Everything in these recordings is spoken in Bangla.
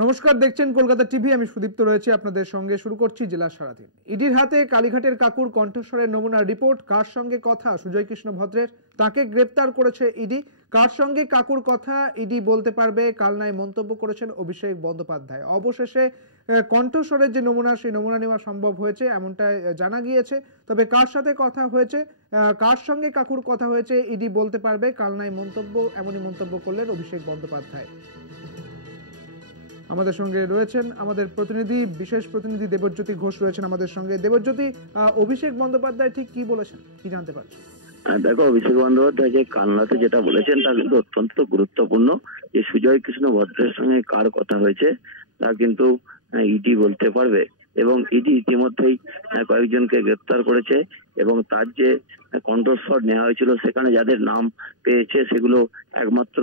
নমস্কার, দেখছেন কলকাতা টিভি। আমি সুদীপ্ত রয়েছি আপনাদের সঙ্গে। শুরু করছি জেলা সারাদিন। ইডির হাতে কালীঘাটের কাকুর কণ্ঠস্বরের নমুনা রিপোর্ট। কার সঙ্গে কথা সুজয় কৃষ্ণ ভদ্রের, তাকে গ্রেপ্তার করেছে ইডি। কার সঙ্গে কাকুর কথা ইডি বলতে পারবে, কালনায় মন্তব্য করেছেন অভিষেক বন্দ্যোপাধ্যায়। অবশেষে কণ্ঠস্বরের যে নমুনা, সেই নমুনা নেওয়া সম্ভব হয়েছে এমনটাই জানা গিয়েছে। তবে কার সাথে কথা হয়েছে, কার সঙ্গে কাকুর কথা হয়েছে ইডি বলতে পারবে, কালনায় মন্তব্য, এমনই মন্তব্য করলেন অভিষেক বন্দ্যোপাধ্যায়। আমাদের সঙ্গে রয়েছেন আমাদের প্রতিনিধি, বিশেষ প্রতিনিধি দেবজ্যোতি ঘোষ রয়েছেন আমাদের সঙ্গে। দেবজ্যোতি, অভিষেক বন্দ্যোপাধ্যায় ঠিক কি বলেছেন, কি জানতে পারছেন? দেখো, অভিষেক বন্দ্যোপাধ্যায় যে কালনাতে যেটা বলেছেন তা কিন্তু অত্যন্ত গুরুত্বপূর্ণ। যে সুজয় কৃষ্ণ ভদ্রের সঙ্গে কার কথা হয়েছে তা কিন্তু ইডি বলতে পারবে, এবং ইডি ইতিমধ্যেই কয়েকজনকে গ্রেপ্তার করেছে, এবং তার যে কণ্ঠস্বর নেওয়া হয়েছিল সেখানে যাদের নাম পেয়েছে সেগুলো একমাত্র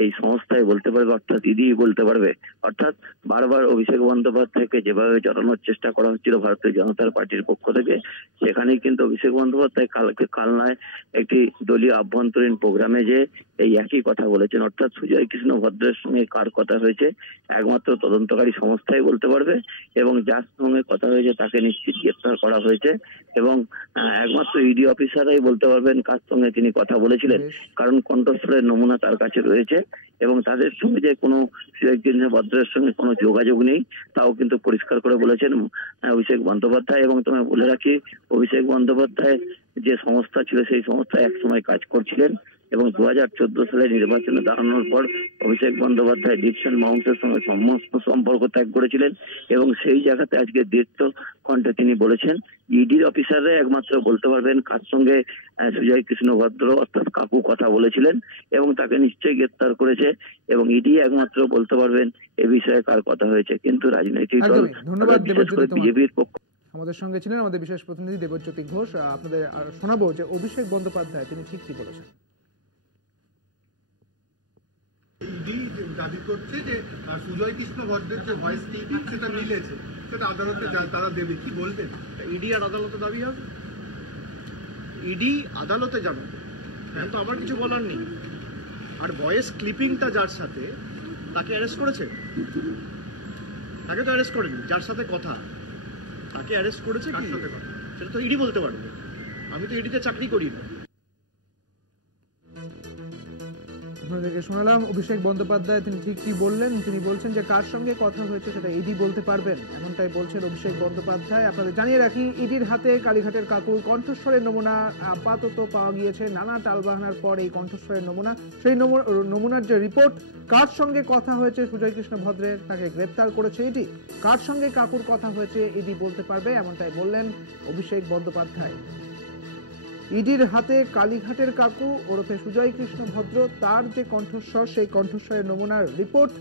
এই সংস্থায় বলতে পারবে, অর্থাৎ ইডি বলতে পারবে। অর্থাৎ বারবার অভিষেক বন্দ্যোপাধ্যায়কে যেভাবে জড়ানোর চেষ্টা করা হচ্ছিল ভারতীয় জনতা পার্টির পক্ষ থেকে, সেখানেই কিন্তু অভিষেক বন্দ্যোপাধ্যায় কালনায় একটি দলীয় আভ্যন্তরীণ প্রোগ্রামে যে এই একই কথা বলেছেন, অর্থাৎ সুজয় কৃষ্ণ ভদ্রের সঙ্গে কার কথা হয়েছে একমাত্র তদন্তকারী সংস্থাই বলতে পারবে, এবং যার সঙ্গে কথা হয়েছে তাকে নিশ্চিত গ্রেপ্তার করা হয়েছে, এবং একমাত্র ইডি অফিসাররাই বলতে পারবেন কার সঙ্গে তিনি কথা বলেছিলেন, কারণ কণ্ঠস্বরের নমুনা তার কাছে রয়েছে, এবং তাদের সঙ্গে যে কোনো সুজয় কৃষ্ণ ভদ্রের সঙ্গে কোনো যোগাযোগ নেই তাও কিন্তু পরিষ্কার করে বলেছেন অভিষেক বন্দ্যোপাধ্যায়। এবং তোমায় বলে রাখি, অভিষেক বন্দ্যোপাধ্যায় যে সংস্থা ছিল সেই সংস্থায় একসময় কাজ করছিলেন, এবং 2014 সালে নির্বাচনে দাঁড়ানোর পর অভিষেক বন্দ্যোপাধ্যায় ডিপসেন মাউন্টের সঙ্গে সমস্ত সম্পর্ক ত্যাগ করেছিলেন, এবং সেই জায়গাতে আজকে দীর্ঘ কণ্ঠে তিনি বলেছেন ইডির অফিসাররা একমাত্র বলতে পারবেন কার সঙ্গে সুজয় কৃষ্ণ ভদ্র অর্থাৎ কাকু কথা বলেছিলেন, এবং তাকে নিশ্চয়ই গ্রেপ্তার করেছে, এবং ইডি একমাত্র বলতে পারবেন এ বিষয়ে কার কথা হয়েছে। কিন্তু রাজনৈতিক দল, বিশেষ করে বিজেপির পক্ষ। আমাদের সঙ্গে ছিলেন আমাদের বিশেষ প্রতিনিধি দেবজ্যোতি ঘোষ। আপনাদের শোনাবো যে অভিষেক বন্দ্যোপাধ্যায় তিনি ঠিক কি বলেছেন। ইডি দাবি করছে যে সুজয় কৃষ্ণ ভদ্রের যে ভয়েস টিপি সেটা মিলেছে, সেটা আদালতে তারা দেবে, কি বলবেন? ইডি আর আদালতে দাবি হবে, ইডি আদালতে জানাবে, তো আমার কিছু বলার নেই। আর ভয়েস ক্লিপিংটা যার সাথে, তাকে অ্যারেস্ট করেছে? তাকে তো অ্যারেস্ট করেনি। যার সাথে কথা তাকে অ্যারেস্ট করেছে কি সেটা তো ইডি বলতে পারবে। আমি তো ইডিতে চাকরি করি না। আপনাদেরকে শোনালাম অভিষেক বন্দ্যোপাধ্যায় তিনি ঠিক কি বললেন। তিনি বলছেন যে কার সঙ্গে কথা হয়েছে সেটা ইডি বলতে পারবেন, এমনটাই বলছেন অভিষেক বন্দ্যোপাধ্যায়। আপনাদের জানিয়ে রাখি, ইডির হাতে কালীঘাটের কাকুর কণ্ঠস্বরের নমুনা আপাতত পাওয়া গিয়েছে। নানা টালবাহানার পর এই কণ্ঠস্বরের নমুনা, সেই নমুনার যে রিপোর্ট, কার সঙ্গে কথা হয়েছে সুজয় কৃষ্ণ ভদ্রের, তাকে গ্রেপ্তার করেছে ইডি। কার সঙ্গে কাকুর কথা হয়েছে ইডি বলতে পারবে, এমনটাই বললেন অভিষেক বন্দ্যোপাধ্যায়। ইডির হাতে কালীঘাটের কাকু ওরফে সুজয় কৃষ্ণ ভদ্র, তার যে কণ্ঠস্বর, সেই কণ্ঠস্বরের নমুনার রিপোর্ট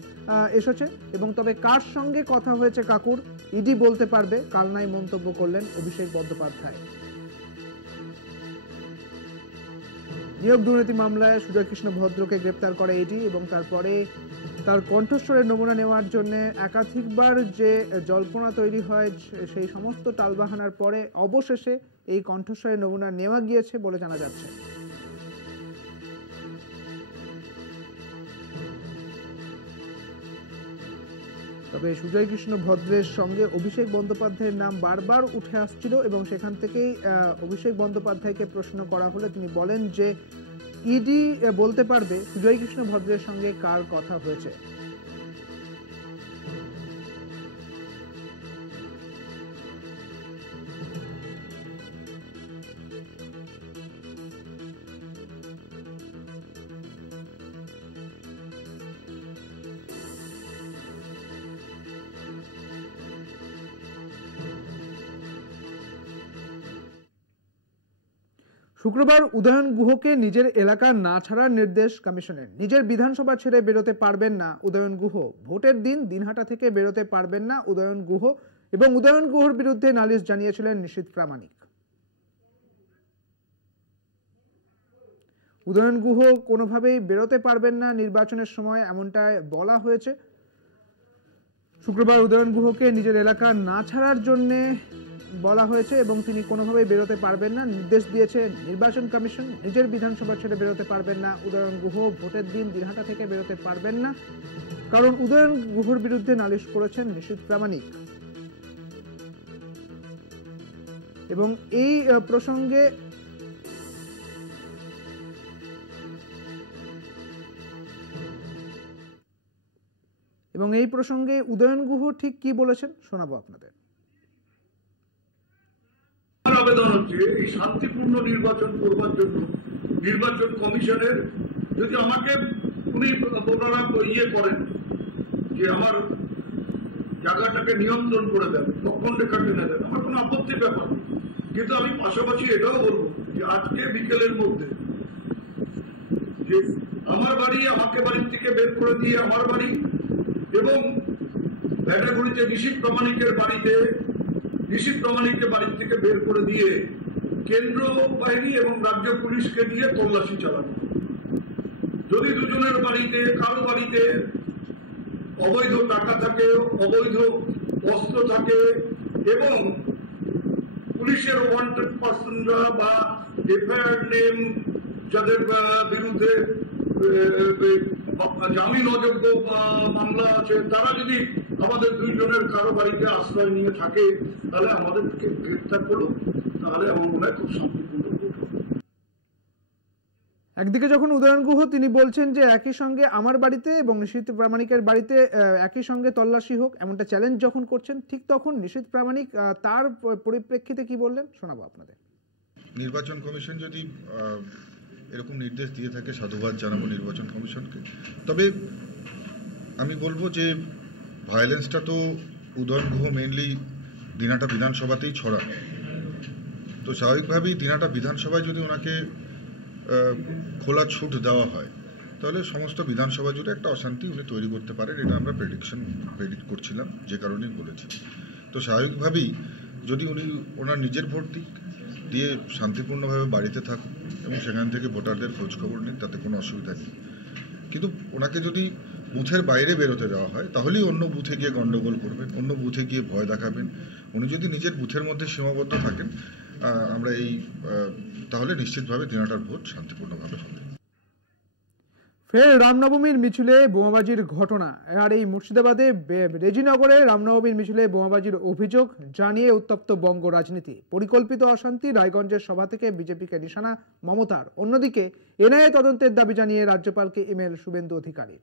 এসেছে, এবং তবে কার সঙ্গে কথা হয়েছে কাকুর ইডি বলতে পারবে, কালনায় মন্তব্য করলেন অভিষেক বন্দ্যোপাধ্যায়। নিয়োগ দুর্নীতি মামলায় সুজয় কৃষ্ণ ভদ্রকে গ্রেপ্তার করে ইডি, এবং তারপরে তার কণ্ঠস্বরের নমুনা নেওয়ার জন্য একাধিকবার যে জল্পনা তৈরি হয়, সেই সমস্ত টালবাহানার পরে অবশেষে এই কণ্ঠস্বরের নমুনা নেওয়া গিয়েছে বলে জানা যাচ্ছে। তবে সুজয় কৃষ্ণ ভদ্রের সঙ্গে অভিষেক বন্দ্যোপাধ্যায়ের নাম বারবার উঠে আসছিল, এবং সেখান থেকেই অভিষেক বন্দ্যোপাধ্যায়কে প্রশ্ন করা হলে তিনি বলেন যে ইডি বলতে পারবে সুজয় কৃষ্ণ ভদ্রের সঙ্গে কার কথা হয়েছে। শুক্রবার উদয়ন গুহকে নিজের এলাকা না ছাড়ার নির্দেশ কমিশনের। নিজের বিধানসভা ছেড়ে বেরোতে পারবেন না উদয়ন গুহ। ভোটের দিন দিনহাটা থেকে বেরোতে পারবেন না উদয়ন গুহ, এবং উদয়ন গুহর বিরুদ্ধে নালিশ জানিয়েছিলেন নিশীথ প্রামাণিক। উদয়ন গুহ কোনোভাবেই বেরোতে পারবেন না নির্বাচনের সময়, এমনটাই বলা হয়েছে। শুক্রবার উদয়ন গুহকে নিজের এলাকা না ছাড়ার জন্য বলা হয়েছে এবং তিনি কোনোভাবেই বেরোতে পারবেন না, নির্দেশ দিয়েছে নির্বাচন কমিশন। নিজের বিধানসভা ছেড়ে বেরোতে পারবেন না উদয়ন গুহ, ভোটের দিন দিনহাটা থেকে বেরোতে পারবেন না, কারণ উদয়ন গুহর বিরুদ্ধে নালিশ করেছেন নিশীথ প্রামাণিক। এবং এই প্রসঙ্গে উদয়ন গুহ ঠিক কি বলেছেন শোনাবো আপনাদের। আবেদন হচ্ছে এই শান্তিপূর্ণ নির্বাচন করবার জন্য নির্বাচন কমিশনের যদি আমাকে উনি ওনারা করেন যে আমার জায়গাটাকে নিয়ন্ত্রণ করে দেন, লক্ষণ রেখা টেনে দেন, আমার কোনো আপত্তির ব্যাপার নেই। কিন্তু আমি পাশাপাশি এটাও বলবো যে আজকে বিকেলের মধ্যে যে আমার বাড়ি আমাকে বাড়ির থেকে বের করে দিয়ে আমার বাড়ি এবং ভ্যাটাগুড়িতে নিশীথ প্রামাণিকের বাড়ির থেকে বের করে দিয়ে কেন্দ্র বাহিনী এবং রাজ্য পুলিশকে দিয়ে তল্লাশি চালানো। যদি দুজনের বাড়িতে কারো বাড়িতে অবৈধ টাকা থাকে, অবৈধ অস্ত্র থাকে এবং পুলিশের ওয়ান্টেড পার্সনরা বা এফআইআর নেম যাদের বিরুদ্ধে জামিন অযোগ্য মামলা আছে, তারা যদি আমাদের দুইজনের কারো বাড়িতে আশ্রয় নিয়ে থাকে তাহলে আমাদেরকে গ্রেফতার করুক, তাহলে আমার মনে হয় খুব শান্তিপূর্ণ ভোট হবে। একদিকে যখন উদয়ন গুহ তিনি বলছেন যে একই সঙ্গে আমার বাড়িতে এবং নিশীথ প্রামাণিকের বাড়িতে একই সঙ্গে তল্লাশি হোক, এমনটা চ্যালেঞ্জ যখন করছেন, ঠিক তখন নিশীথ প্রামাণিক তার পরিপ্রেক্ষিতে কি বললেন শোনাবো আপনাদের। নির্বাচন কমিশন যদি এরকম নির্দেশ দিয়ে থাকে সাধুবাদ জানাবো নির্বাচন কমিশনকে। তবে আমি বলবো যে ভায়োলেন্সটা তো উদয়ন গুহ মেইনলি দিনাটা বিধানসভাতেই ছড়া, তো স্বাভাবিকভাবেই দিনাটা বিধানসভায় যদি ওনাকে খোলা ছুট দেওয়া হয় তাহলে সমস্ত বিধানসভা জুড়ে একটা অশান্তি উনি তৈরি করতে পারেন, এটা আমরা প্রেডিক্ট করছিলাম, যে কারণেই বলেছি। তো স্বাভাবিকভাবেই যদি উনি ওনার নিজের ভোট দিয়ে শান্তিপূর্ণভাবে বাড়িতে থাকুন এবং সেখান থেকে ভোটারদের খোঁজ খবর নিন, তাতে কোনো অসুবিধা নেই। কিন্তু ওনাকে যদি বুথের বাইরে বেরোতে দেওয়া হয় তাহলেই অন্য বুথে গিয়ে গন্ডগোল করবেন, অন্য বুথে গিয়ে ভয় দেখাবেন। উনি যদি নিজের বুথের মধ্যে সীমাবদ্ধ থাকেন আমরা তাহলে নিশ্চিতভাবে দিনাটার ভোট শান্তিপূর্ণভাবে হবে। ফের রামনবমীর মিছিলে বোমাবাজির ঘটনা। আর এই মুর্শিদাবাদে রেজিনগরে রামনবমীর মিছিলে বোমাবাজির অভিযোগ জানিয়ে উত্তপ্ত বঙ্গ রাজনীতি। পরিকল্পিত অশান্তি, রায়গঞ্জের সভা থেকে বিজেপিকে নিশানা মমতার। অন্যদিকে এনআইএ তদন্তের দাবি জানিয়ে রাজ্যপালকে ইমেল শুভেন্দু অধিকারী।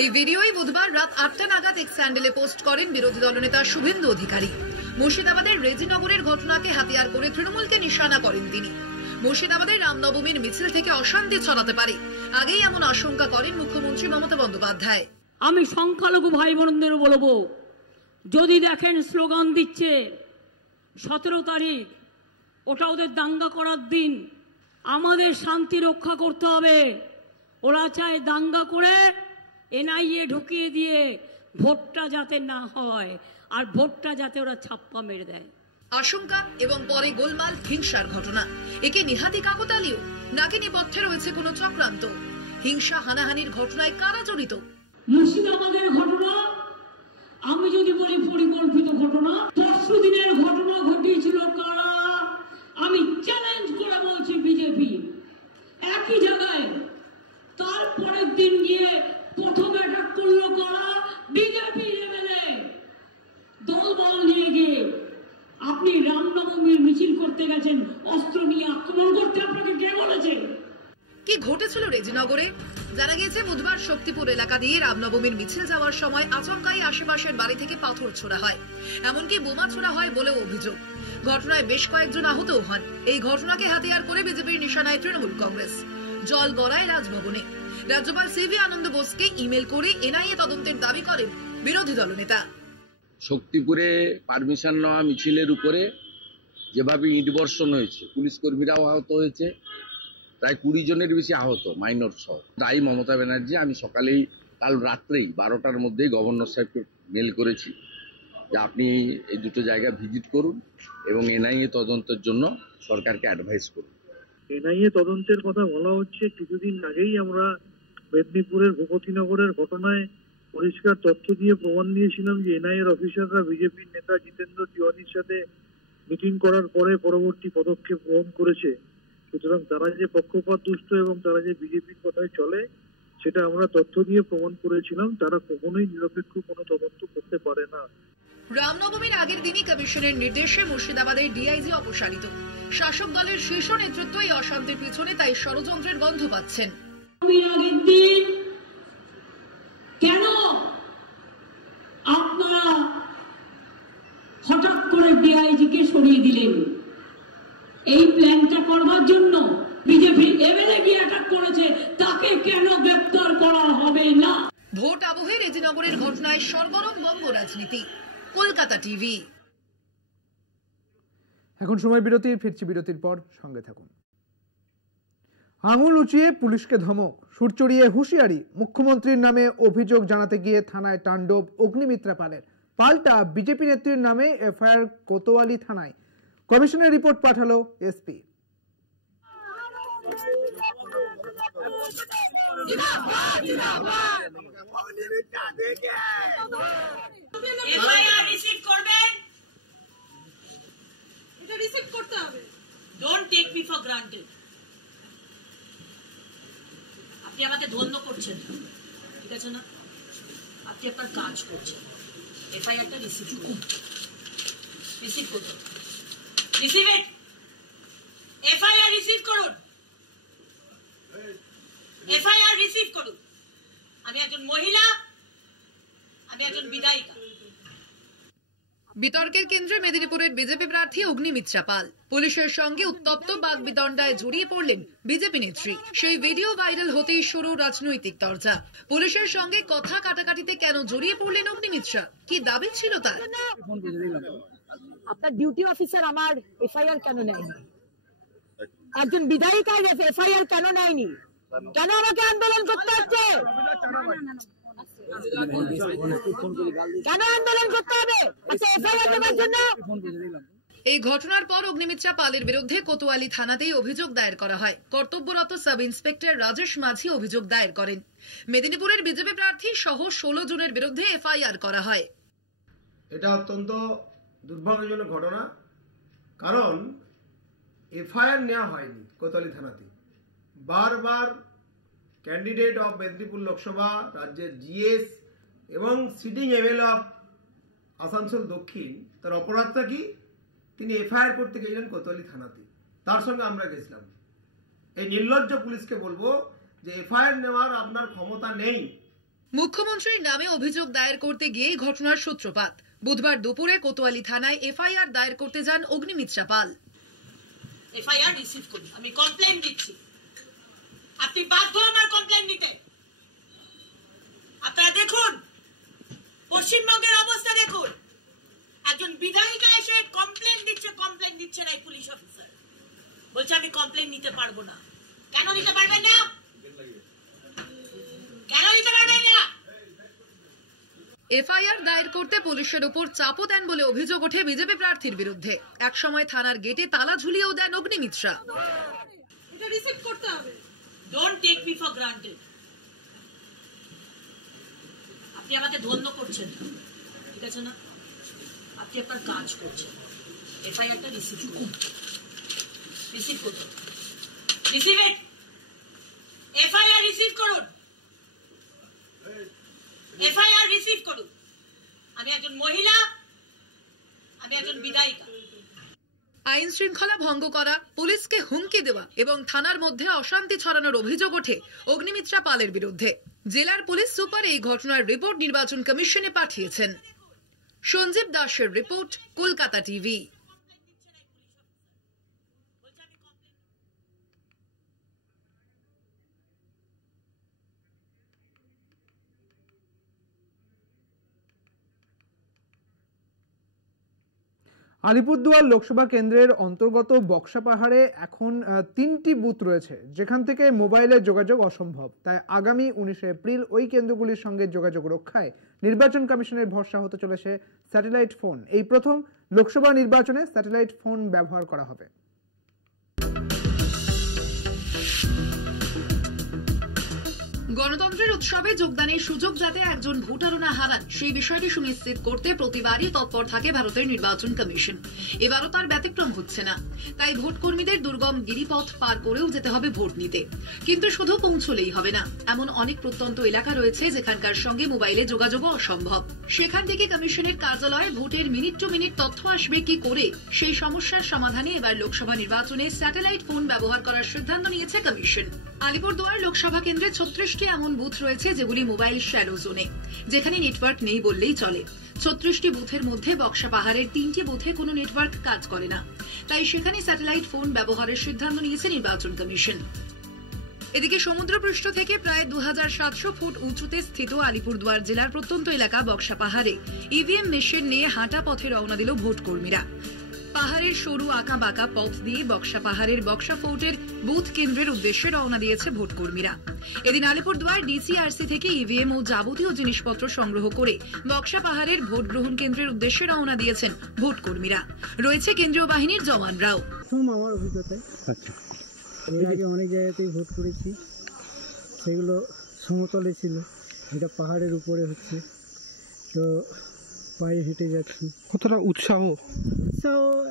এই ভিডিওই বুধবার রাত 8টা নাগাদ এক্স হ্যান্ডেলে পোস্ট করেন বিরোধী দলনেতা শুভেন্দু অধিকারী। মুর্শিদাবাদের রেজিনগরের ঘটনাকে হাতিয়ার করে তৃণমূলকে নিশানা করেন তিনি। মুর্শিদাবাদের রামনবমীর মিছিল থেকে অশান্তি ছড়াতে পারে, আগেই এমন আশঙ্কা করেন মুখ্যমন্ত্রী মমতা বন্দ্যোপাধ্যায়। আমি সংখ্যালঘু ভাই বোনদের বলবো, যদি দেখেন স্লোগান দিচ্ছে 17 তারিখ, ওটা ওদের দাঙ্গা করার দিন, আমাদের শান্তি রক্ষা করতে হবে। ওরা চায় দাঙ্গা করে এনআইএ ঢুকিয়ে দিয়ে ভোটটা যাতে না হয়, আর ভোটটা যাতে ওরা ছাপ্পা মেরে দেয়। আশঙ্কা এবং পরে গোলমাল, হিংসার ঘটনা। একে নিহাতি কাকতালীয় নাকি নেপথ্যে রয়েছে কোনো চক্রান্ত? হিংসা হানাহানির ঘটনায় কারা জড়িত? মুর্শিদাবাদের ঘটনা আমি যদি বলি পরিকল্পিত ঘটনা, 10 দিনের ঘটনা ঘটিয়েছিল কারা? আমি চ্যালেঞ্জ করে বলছি বিজেপি। একই জায়গায় তারপরের দিন গিয়ে প্রথম অ্যাটাক করলো কারা? বিজেপি এমএলএ দলবল নিয়ে গিয়ে। আপনি রামনবমীর মিছিল করতে গেছেন, অস্ত্র নিয়ে আক্রমণ করতে আপনাকে কে বলেছে? কি ঘটেছিল রেজিনগরে? জানা গিয়েছে বুধবার শক্তিপুর এলাকা দিয়ে রামনবমীর মিছিল যাওয়ার সময় আচমকাই আশেপাশের বাড়ি থেকে পাথর ছোড়া হয়, এমনকি বোমা ছোড়া হয় বলেও অভিযোগ। ঘটনায় বেশ কয়েকজন আহতও হন। এই ঘটনাকে হাতিয়ার করে বিজেপির নিশানায় তৃণমূল কংগ্রেস। জল গড়ায় রাজভবনে। রাজ্যপাল সিভি আনন্দ বোসকে ইমেল করে এনআইএ তদন্তের দাবি করেন বিরোধী দলনেতা। শক্তিপুরে পারমিশন নেওয়া মিছিলের উপরে যেভাবে ইট বর্ষণ হয়েছে, পুলিশ কর্মীরাও আহত হয়েছে, প্রায় 20 জনের বেশি আহত, মাইনর সহ। তাই মমতা ব্যানার্জি, আমি সকালেই কাল রাত্রেই 12টার মধ্যেই গভর্নর সাহেবকে মেল করেছি যে আপনি এই দুটো জায়গা ভিজিট করুন এবং এনআইএ তদন্তের জন্য সরকারকে অ্যাডভাইস করুন। এনআইএ তদন্তের কথা বলা হচ্ছে। কিছুদিন আগেই আমরা মেদিনীপুরের ভূপতিনগরের ঘটনায় পরিষ্কার তথ্য দিয়ে প্রমাণ দিয়েছিলাম যে এনআইএর অফিসাররা বিজেপির নেতা জিতেন্দ্র তিওয়ারির সাথে মিটিং করার পরে পরবর্তী পদক্ষেপ গ্রহণ করেছে। সুতরাং তারা যে পক্ষপাত দুষ্ট এবং তারা যে বিজেপির কথায় চলে সেটা আমরা তথ্য দিয়ে প্রমাণ করেছিলাম। তারা কখনোই নিরপেক্ষ কোনো তদন্ত করতে পারে না। রামনবমীর আগের দিনই কমিশনের নির্দেশে মুর্শিদাবাদের ডিআইজি অপসারিত। শাসক দলের শীর্ষ নেতৃত্ব এই অশান্তির পিছনে তাই ষড়যন্ত্রের গন্ধ পাচ্ছেন। আগের দিন কেন আপনারা হঠাৎ করে ডিআইজি কে সরিয়ে দিলেন? এই প্ল্যানটা করবার জন্য বিজেপি এমএলএ গিয়ে অ্যাটাক করেছে, তাকে কেন গ্রেফতার করা হবে না? ভোট আবহে রেজিনগরের ঘটনায় সরগরম বঙ্গ রাজনীতি। কলকাতা টিভি। এখন সময় বিরতির, ফিরছি বিরতির পর, সঙ্গে থাকুন। আঙুল উঁচিয়ে পুলিশকে ধমক, সুর চড়িয়ে হুঁশিয়ারি, মুখ্যমন্ত্রীর নামে অভিযোগ জানাতে গিয়ে থানায় তাণ্ডব অগ্নিমিত্রা পালের। পাল্টা বিজেপি নেত্রীর নামে এফআইআর কোতোয়ালি থানায়। কমিশনের রিপোর্ট পাঠালো এসপি। এফআইআর রিসিভ করবেন, এটা রিসিভ করতে হবে। Don't take me for granted. আপনি আমাকে ধন্য করছেন, ঠিক আছে না? আপনি আপনার কাজ করছেন। এফআইআরটা রিসিভ করুন, রিসিভ করুন, রিসিভ ইট। এফআইআর রিসিভ করুন, এফআইআর রিসিভ করুন। আমি একজন মহিলা, আমি একজন বিধায়িকা। বিতর্কের কেন্দ্রে মেদিনীপুরের বিজেপি প্রার্থী অগ্নিমিত্রা পাল। পুলিশের সঙ্গে উত্তপ্ত বাগবিতণ্ডায় জড়িয়ে পড়লেন বিজেপি নেত্রী। সেই ভিডিও ভাইরাল হতেই শুরু রাজনৈতিক চর্চা। পুলিশের সঙ্গে কথা কাটাকাটিতে কেন জড়িয়ে পড়লেন অগ্নিমিত্রা? কি দাবি ছিল তার? আপনার ডিউটি অফিসার আমার এফআইআর কেন নেয়নি? একজন বিধায়িকার এফআইআর কেন নেয়নি? কেন আমাকে আন্দোলন করতে হচ্ছে? কেন আন্দোলন করতে হবে? আচ্ছা, এফআইআর নেবার জন্য। এই ঘটনার পর অগ্নিমিত্রা পালের বিরুদ্ধে কোতোয়ালি থানাতেই অভিযোগ দায়ের করা হয়। কর্তব্যরত সাব ইন্সপেক্টর রাজেশ মাঝি অভিযোগ দায়ের করেন। মেদিনীপুরের বিজেপি প্রার্থী সহ 16 জনের বিরুদ্ধে এফআইআর করা হয়। এটা অত্যন্ত দুর্ভাগ্যজনক ঘটনা, কারণ এফআইআর নেওয়া হয়নি কোতোয়ালি থানাতে। বারবার ক্যান্ডিডেট অফ মেদিনীপুর লোকসভা, রাজ্যের জিএস এবং সিটিং এমএলএ অফ আসানসোল দক্ষিণ, তার অপরাধটা কি? তিনি এফআইআর করতে গেছিলেন কোতোয়ালি থানাতে। তার সঙ্গে আমরা গেছিলাম। এই নির্লজ্জ পুলিশকে বলবো যে এফআইআর নেওয়ার আপনার ক্ষমতা নেই। মুখ্যমন্ত্রীর নামে অভিযোগ দায়ের করতে গিয়েই ঘটনার সূত্রপাত। বুধবার দুপুরে কোতোয়ালি থানায় এফআইআর দায়ের করতে যান অগ্নিমিত্রা পাল। এফআইআর রিসিভ করুন, আমি কমপ্লেইন দিচ্ছি। আপনি বাধ্য আমার কমপ্লেইন নিতে। আপনারা দেখুন পশ্চিমবঙ্গের অবস্থা দেখুন। একজন বিধায়িকা এসে কমপ্লেইন দিচ্ছে না এই পুলিশ অফিসার। বলছে আমি কমপ্লেইন নিতে পারবো না। কেন নিতে পারবেন না? কেন নিতে পারবেন না? এফআইআর দায়ের করতে পুলিশের উপর চাপও দেন বলে অভিযোগ ওঠে বিজেপি প্রার্থীর বিরুদ্ধে। একসময় থানার গেটে তালা ঝুলিয়েও দেন অগ্নিমিত্রা। এটা রিসিভ করতে হবে। Don't take me for granted. আপনি আমাকে ধন্য করছেন, ঠিক আছে না? আপনি আপনার কাজ করছেন। এফআইআরটা রিসিভ করুন, রিসিভ করুন, রিসিভ ইট। এফআইআর রিসিভ করুন, এফআইআর রিসিভ করুন। আমি একজন মহিলা, আমি একজন বিধায়িকা। আইন শৃঙ্খলা ভঙ্গ করা, পুলিশকে হুমকি দেওয়া এবং থানার মধ্যে অশান্তি ছড়ানোর অভিযোগ ওঠে অগ্নিমিত্রা পালের বিরুদ্ধে। জেলার পুলিশ সুপার এই ঘটনার রিপোর্ট নির্বাচন কমিশনে পাঠিয়েছেন। সঞ্জীব দাসের রিপোর্ট, কলকাতা টিভি। আলিপুরদুয়ার লোকসভা কেন্দ্রের অন্তর্গত বক্সা পাহাড়ে এখন 3টি বুথ রয়েছে, যেখান থেকে মোবাইলে যোগাযোগ অসম্ভব। তাই আগামী 19 এপ্রিল ওই কেন্দ্রগুলির সঙ্গে যোগাযোগ রক্ষায় নির্বাচন কমিশনের ভরসা হতে চলেছে স্যাটেলাইট ফোন। এই প্রথম লোকসভা নির্বাচনে স্যাটেলাইট ফোন ব্যবহার করা হবে। গণতন্ত্রের উৎসবে যোগদানের সুযোগ যাতে একজন ভোটারও না হারান সেই বিষয়টি সুনিশ্চিত করতে প্রতিবারই তৎপর থাকে ভারতের নির্বাচন কমিশন। এবারও তার ব্যতিক্রম হচ্ছে না। তাই ভোট কর্মীদের দুর্গম গিরিপথ পার করেও যেতে হবে ভোট নিতে। কিন্তু শুধু পৌঁছলেই হবে না, এমন অনেক প্রত্যন্ত এলাকা রয়েছে যেখানকার সঙ্গে মোবাইলে যোগাযোগও অসম্ভব। সেখান থেকে কমিশনের কার্যালয়ে ভোটের মিনিট টু মিনিট তথ্য আসবে কি করে, সেই সমস্যার সমাধানে এবার লোকসভা নির্বাচনে স্যাটেলাইট ফোন ব্যবহার করার সিদ্ধান্ত নিয়েছে কমিশন। আলিপুরদুয়ার লোকসভা কেন্দ্রে 36টি এমন বুথ রয়েছে যেগুলি মোবাইল শ্যাডো জোনে, যেখানে নেটওয়ার্ক নেই বললেই চলে। 36টি বুথের মধ্যে বক্সা পাহাড়ের 3টি বুথে কোনো নেটওয়ার্ক কাজ করে না, তাই সেখানে স্যাটেলাইট ফোন ব্যবহারের সিদ্ধান্ত নিয়েছে নির্বাচন কমিশন। এদিকে সমুদ্রপৃষ্ঠ থেকে প্রায় 2700 ফুট উঁচুতে স্থিত আলিপুরদুয়ার জেলার প্রত্যন্ত এলাকা বক্সা পাহাড়ে ইভিএম মেশিন নিয়ে হাঁটা পথে রওনা দিল ভোট কর্মীরা। পাহাড়ের সরু আঁকা বাঁকা পথ দিয়ে বক্সা পাহাড়ের বক্সা ফোর্টের বুথ কেন্দ্রের উদ্দেশ্যে রওনা দিয়েছে ভোট কর্মীরা। এদিন আলিপুরদুয়ার ডিসিআরসি থেকে ইভিএম ও যাবতীয় জিনিসপত্র সংগ্রহ করে বক্সা পাহাড়ের ভোট গ্রহণ কেন্দ্রের উদ্দেশ্যে রওনা দিয়েছেন ভোট কর্মীরা। রয়েছে কেন্দ্রীয় বাহিনীর জওয়ানরাও। আমার অভিজ্ঞতায় এর আগে অনেক জায়গাতেই ভোট করেছি, সেগুলো সমতলে ছিল, এটা পাহাড়ের উপরে হচ্ছে, তো পায়ে হেঁটে যাচ্ছি। কতটা উৎসাহ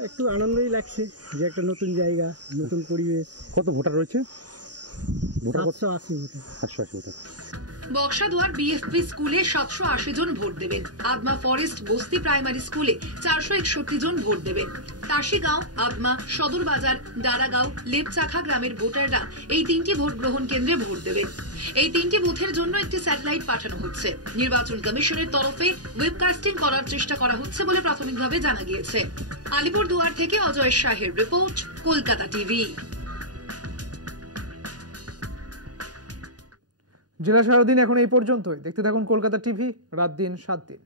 একটু আনন্দই লাগছে যে একটা নতুন জায়গা, নতুন পরিবেশ। কত ভোটার রয়েছে? 780 ভোটার। বক্সাদুয়ার বিএফপি স্কুলে 780 জন ভোট দেবেন। আদমা ফরেস্ট বস্তি প্রাইমারি স্কুলে 461 জন ভোট দেবেন। তাসিগাঁও, আদমা, সদর বাজার, ডারাগাঁও, লেপচাখা গ্রামের ভোটাররা এই 3টি ভোট গ্রহণ কেন্দ্রে ভোট দেবেন। এই 3টি বুথের জন্য একটি স্যাটেলাইট পাঠানো হচ্ছে। নির্বাচন কমিশনের তরফে ওয়েবকাস্টিং করার চেষ্টা করা হচ্ছে বলে প্রাথমিকভাবে জানা গিয়েছে। আলিপুরদুয়ার থেকে অজয় শাহের রিপোর্ট, কলকাতা টিভি। জেলা সারাদিন এখন এই পর্যন্তই। দেখতে থাকুন কলকাতা টিভি, রাত দিন 7 দিন।